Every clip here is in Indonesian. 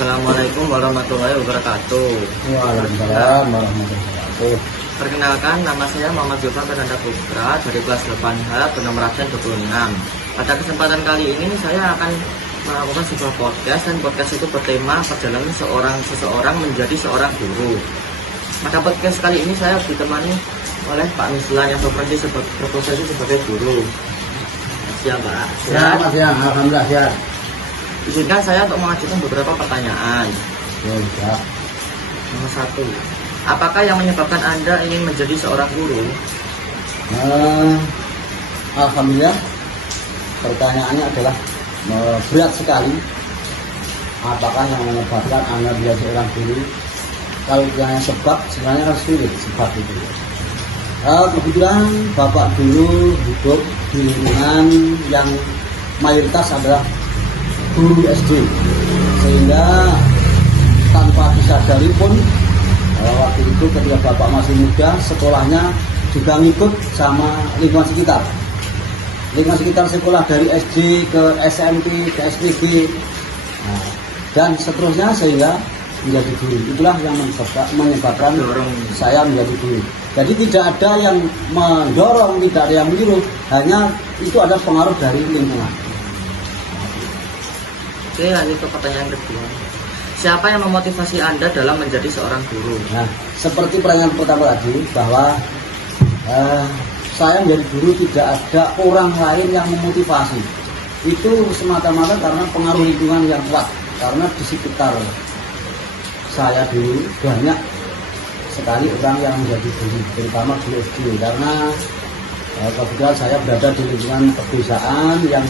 Assalamualaikum warahmatullahi wabarakatuh. Waalaikumsalam warahmatullahi wabarakatuh. Perkenalkan, nama saya Muhammad Jofar Fernanda Putra dari kelas 8H bernomor absen 26. Pada kesempatan kali ini saya akan melakukan sebuah podcast, dan podcast itu bertema perjalanan seseorang menjadi seorang guru. Pada podcast kali ini saya ditemani oleh Pak Mislan yang berprofesi sebagai guru. Siap, Pak. Selamat siang, alhamdulillah siap. Izinkan saya untuk mengajukan beberapa pertanyaan. Ya, siap. Nomor 1, apakah yang menyebabkan Anda ingin menjadi seorang guru? Alhamdulillah, pertanyaannya adalah berat sekali. Apakah yang menyebabkan Anda menjadi seorang guru? Kalau ditanya sebab, sebenarnya kan sulit sebab itu. Kebetulan Bapak dulu hidup di lingkungan yang mayoritas adalah guru SD, sehingga tanpa disadari pun waktu itu ketika Bapak masih muda, sekolahnya juga ngikut sama lingkungan sekitar. Lingkungan sekitar sekolah dari SD ke SMP ke SPG, dan seterusnya, sehingga menjadi guru. Itulah yang menyebabkan saya menjadi guru. Jadi tidak ada yang mendorong, tidak ada yang menyuruh, hanya itu ada pengaruh dari lingkungan. Oke, lanjut ke pertanyaan kedua. Siapa yang memotivasi Anda dalam menjadi seorang guru? Nah, seperti pertanyaan pertama tadi, bahwa saya menjadi guru tidak ada orang lain yang memotivasi. Itu semata-mata karena pengaruh lingkungan yang kuat. Karena di sekitar saya dulu banyak sekali orang yang menjadi guru, terutama guru SD. Karena kebetulan saya berada di lingkungan pedesaan yang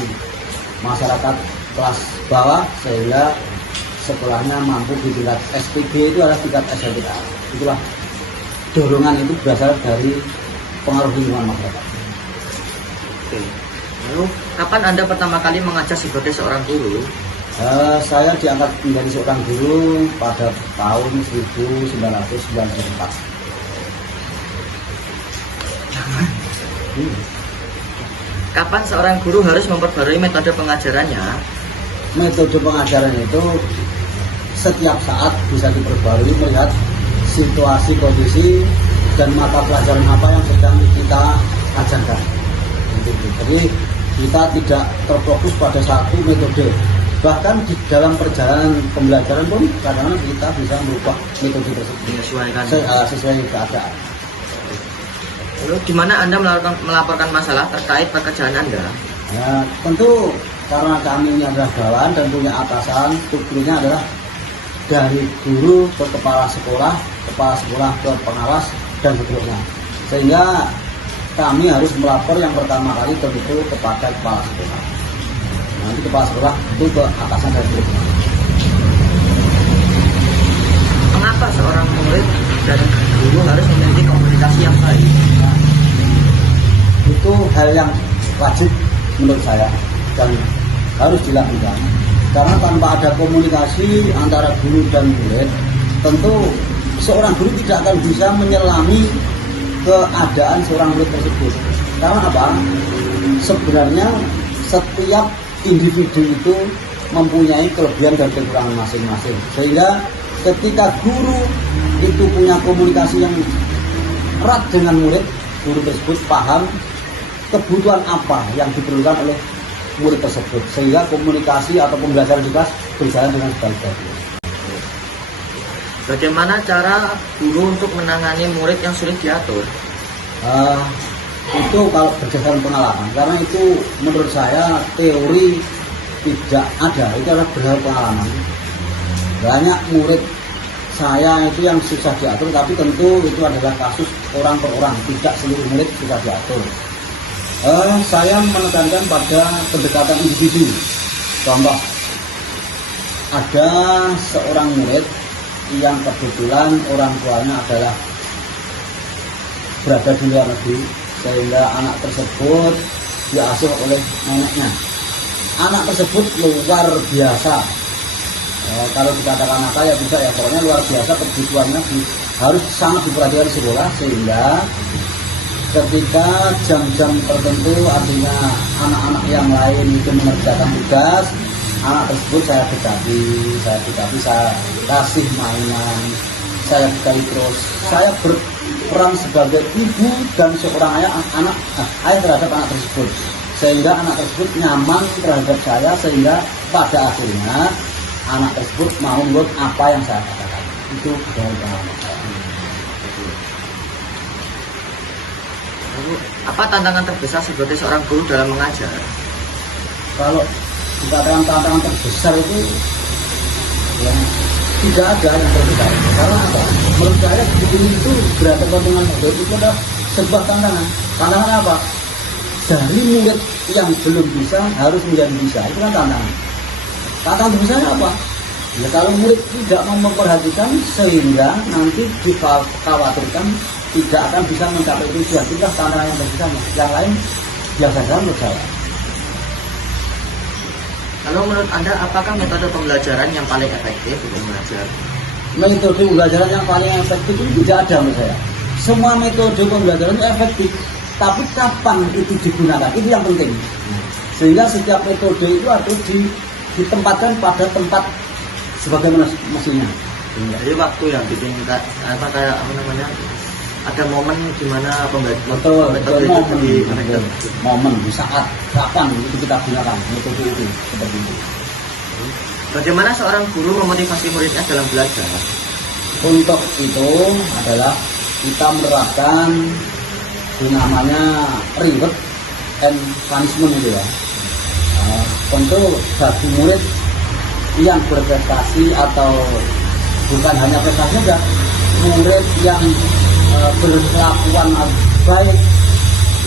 masyarakat kelas bawah, sehingga sekolahnya mampu di tingkat SPG, itu adalah tingkat SMPA. Itulah dorongan itu berasal dari pengaruh lingkungan masyarakat. Oke. Lalu, kapan Anda pertama kali mengajar sebagai seorang guru? Saya diangkat menjadi seorang guru pada tahun 1994. Kapan seorang guru harus memperbarui metode pengajarannya? Metode pengajaran itu setiap saat bisa diperbarui melihat situasi, kondisi, dan mata pelajaran apa yang sedang kita ajarkan. Jadi kita tidak terfokus pada satu metode. Bahkan di dalam perjalanan pembelajaran pun kadang-kadang kita bisa merubah metode tersebut Menyesuaikan. sesuai keadaan. Lalu, di mana Anda melaporkan masalah terkait pekerjaan Anda? Ya, tentu karena kami ini adalah bawahan dan punya atasan, strukturnya adalah dari guru ke kepala sekolah ke pengawas, dan seterusnya. Sehingga kami harus melapor yang pertama kali tentu kepada kepala sekolah. Nanti kepala sekolah itu ke atasan dan seterusnya. Mengapa seorang murid dan guru harus memiliki komunikasi yang baik? Nah, itu hal yang wajib menurut saya dan harus dilakukan. Karena tanpa ada komunikasi antara guru dan murid, tentu seorang guru tidak akan bisa menyelami keadaan seorang murid tersebut. Karena apa? Sebenarnya setiap individu itu mempunyai kelebihan dan kekurangan masing-masing. Sehingga ketika guru itu punya komunikasi yang erat dengan murid, guru tersebut paham kebutuhan apa yang diperlukan oleh murid tersebut, sehingga komunikasi atau pembelajaran juga berjalan dengan sebaik-baiknya. Bagaimana cara guru untuk menangani murid yang sulit diatur? Itu kalau berdasarkan pengalaman, karena itu menurut saya teori tidak ada, itu adalah berdasarkan pengalaman. Banyak murid saya itu yang susah diatur, tapi tentu itu adalah kasus orang per orang, tidak seluruh murid susah diatur. Saya menekankan pada pendekatan individu. Contoh, ada seorang murid yang kebetulan orang tuanya adalah berada di luar negeri, sehingga anak tersebut diasuh oleh neneknya. Anak tersebut luar biasa. Kalau dikatakan nakal ya tidak ya, pokoknya luar biasa kebutuhannya harus sangat diperhatikan di sekolah, sehingga ketika jam-jam tertentu, artinya anak-anak yang lain itu mengerjakan tugas, anak tersebut saya dekati, saya kasih mainan, saya dekati terus, saya berperan sebagai ibu dan seorang ayah terhadap anak tersebut, sehingga anak tersebut nyaman terhadap saya, sehingga pada akhirnya anak tersebut mau menurut apa yang saya katakan. Itu dari pengalaman saya. Lalu, apa tantangan terbesar sebagai seorang guru dalam mengajar? Kalau dikatakan tantangan terbesar itu ya, tidak ada yang terbesar. Karena apa? Menurut saya begini itu berhadapan dengan murid itu adalah sebuah tantangan. Tantangan apa? Dari murid yang belum bisa harus menjadi bisa. Itu kan tantangan. Tantangan terbesarnya apa? Ya kalau murid tidak mau memperhatikan sehingga nanti dikhawatirkan tidak akan bisa mencapai tujuan. Itulah tantangan yang terbesar. Yang lain biasa saja menurut saya. Lalu menurut Anda, apakah metode pembelajaran yang paling efektif untuk belajar? Metode pembelajaran yang paling efektif itu tidak ada menurut saya. Semua metode pembelajaran itu efektif, tapi kapan itu digunakan itu yang penting. Sehingga setiap metode itu harus ditempatkan pada tempat sebagaimana mestinya. Jadi waktu yang bikin kayak apa namanya, ada momen di mana metode itu digunakan. Momen di saat kapan itu kita gunakan metode itu seperti itu. Bagaimana seorang guru memotivasi muridnya dalam belajar? Untuk itu adalah kita menerapkan namanya reward and punishment itu ya. Tentu bagi murid yang berprestasi atau bukan hanya prestasi saja, murid yang berkelakuan baik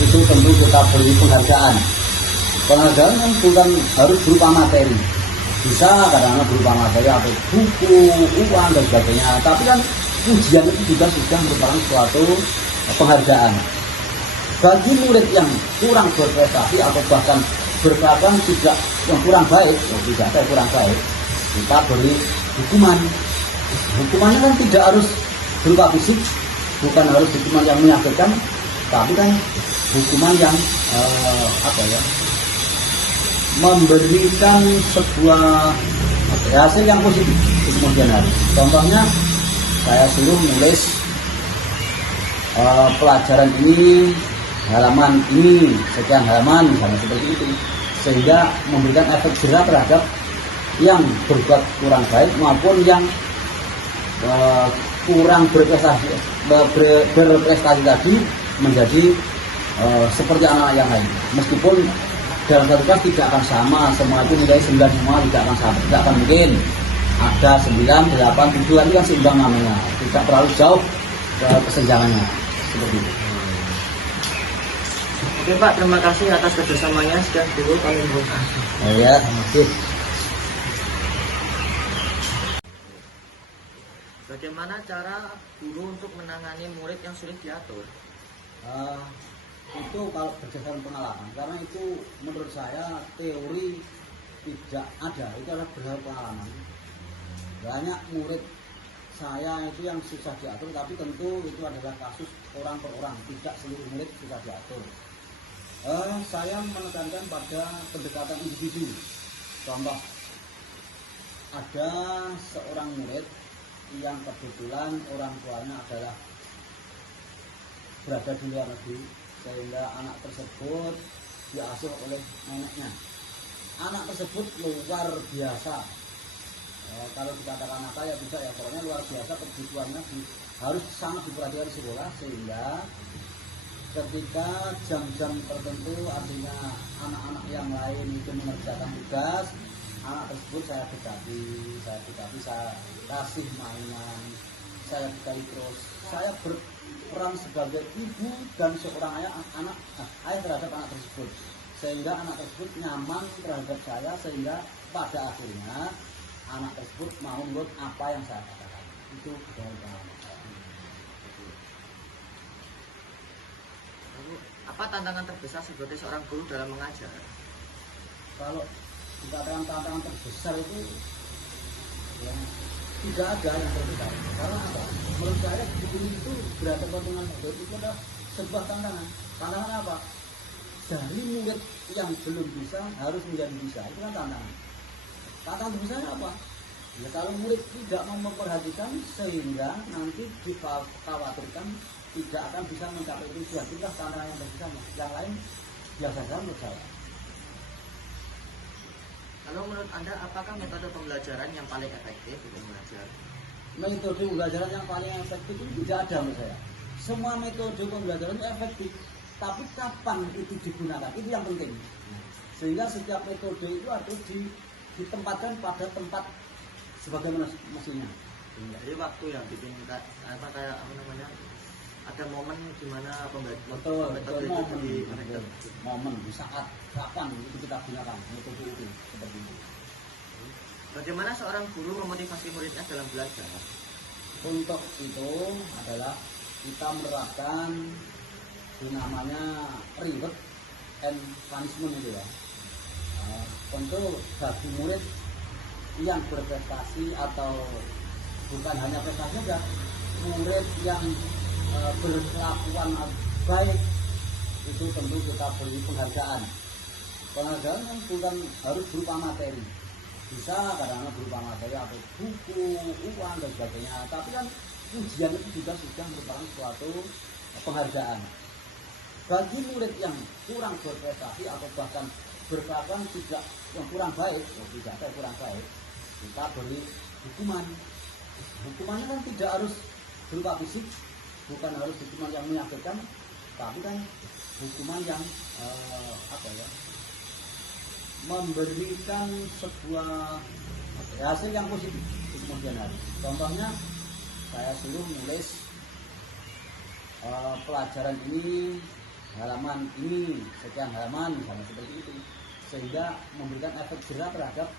itu tentu kita beri penghargaan. Penghargaan yang bukan harus berupa materi, bisa kadang-kadang berupa materi atau buku, uang dan sebagainya. Tapi kan ujian itu juga sudah merupakan suatu penghargaan. Bagi murid yang kurang berprestasi atau bahkan berkelakuan tidak yang kurang baik, kurang baik, kita beri hukuman. Hukumannya kan tidak harus berupa fisik, bukan harus hukuman yang menyakitkan, tapi kan hukuman yang memberikan sebuah hasil yang positif di kemudian hari. Contohnya saya suruh menulis pelajaran ini, halaman ini, sekian halaman misalnya seperti itu, sehingga memberikan efek jerah terhadap yang berbuat kurang baik maupun yang kurang berprestasi tadi menjadi seperti anak yang lain. Meskipun dalam satu kelas tidak akan sama, semua itu nilai 9 semua tidak akan sama, tidak akan mungkin ada 9, 8, 7 itu kan seimbang namanya, tidak terlalu jauh kesenjangannya seperti itu. Oke Pak, terima kasih atas kerjasamanya. Sekian dulu kami mohon. Ya, terima kasih. Bagaimana cara guru untuk menangani murid yang sulit diatur? Itu kalau berdasarkan pengalaman, karena itu menurut saya teori tidak ada, itu adalah berdasarkan pengalaman. Banyak murid saya itu yang susah diatur, tapi tentu itu adalah kasus orang per orang, tidak seluruh murid susah diatur. Saya menekankan pada pendekatan individu. Contoh, ada seorang murid yang kebetulan orang tuanya adalah berada di luar negeri, sehingga anak tersebut diasuh oleh neneknya. Anak tersebut luar biasa. Kalau dikatakan nakal ya tidak ya, pokoknya luar biasa kebutuhannya harus sangat diperhatikan di sekolah, sehingga ketika jam-jam tertentu artinya anak-anak yang lain itu mengerjakan tugas, anak tersebut saya dekati, saya kasih mainan, saya dekati terus, saya berperan sebagai ibu dan seorang ayah terhadap anak tersebut, sehingga anak tersebut nyaman terhadap saya, sehingga pada akhirnya anak tersebut mau menurut apa yang saya katakan. Itu dari pengalaman saya. Lalu, apa tantangan terbesar sebagai seorang guru dalam mengajar? Kalau dikatakan tantangan terbesar itu ya, tidak ada yang terbesar. Karena apa? Menurut saya guru itu berhadapan dengan murid itu adalah sebuah tantangan. Tantangan apa? Dari murid yang belum bisa harus menjadi bisa. Itu kan tantangan. Kata teman saya apa? Ya kalau murid tidak mau memperhatikan sehingga nanti dikhawatirkan tidak akan bisa mencapai tujuan. Itulah tantangan yang bagi saya. Yang lain biasa saja menurut saya. Kalau menurut Anda, apakah metode pembelajaran yang paling efektif untuk belajar? Metode pembelajaran yang paling efektif itu tidak ada menurut saya. Semua metode pembelajaran itu efektif, tapi kapan itu digunakan itu yang penting. Sehingga setiap metode itu harus ditempatkan pada tempat sebagaimana mestinya. Jadi waktu yang diminta kayak apa namanya, ada momen di mana Betul, metode momen, itu momen di saat kapan itu kita gunakan metode itu seperti itu. Bagaimana seorang guru memotivasi muridnya dalam belajar? Untuk itu adalah kita menerapkan namanya reward and punishment itu ya. Tentu bagi murid yang berprestasi atau bukan hanya prestasi saja, murid yang berkelakuan baik itu tentu kita beri penghargaan. Penghargaan yang bukan harus berupa materi, bisa kadang-kadang berupa materi atau buku, uang dan sebagainya. Tapi kan ujian itu juga sudah merupakan suatu penghargaan. Bagi murid yang kurang berprestasi atau bahkan berkelakuan tidak yang kurang baik, kurang baik, kita beri hukuman. Hukumannya kan tidak harus berupa fisik, bukan harus hukuman yang menyakitkan, tapi kan hukuman yang memberikan sebuah hasil yang positif di kemudian hari. Contohnya saya suruh nulis pelajaran ini, halaman ini, sekian halaman misalnya seperti itu, sehingga memberikan efek jerah terhadap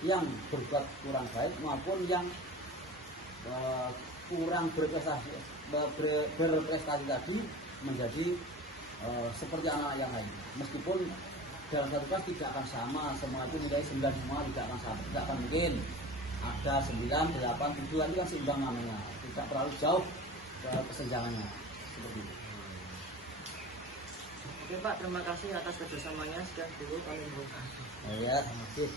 yang berbuat kurang baik maupun yang kurang berprestasi tadi menjadi seperti anak yang lain. Meskipun dalam satu kelas tidak akan sama, semua itu nilai 9 semua tidak akan sama, tidak akan mungkin. Ada 9, 8, 7 itu kan seimbang namanya, tidak terlalu jauh kesenjangannya seperti itu. Oke Pak, terima kasih atas kerjasamanya. Sekian dulu kami mohon. Ya, terima kasih.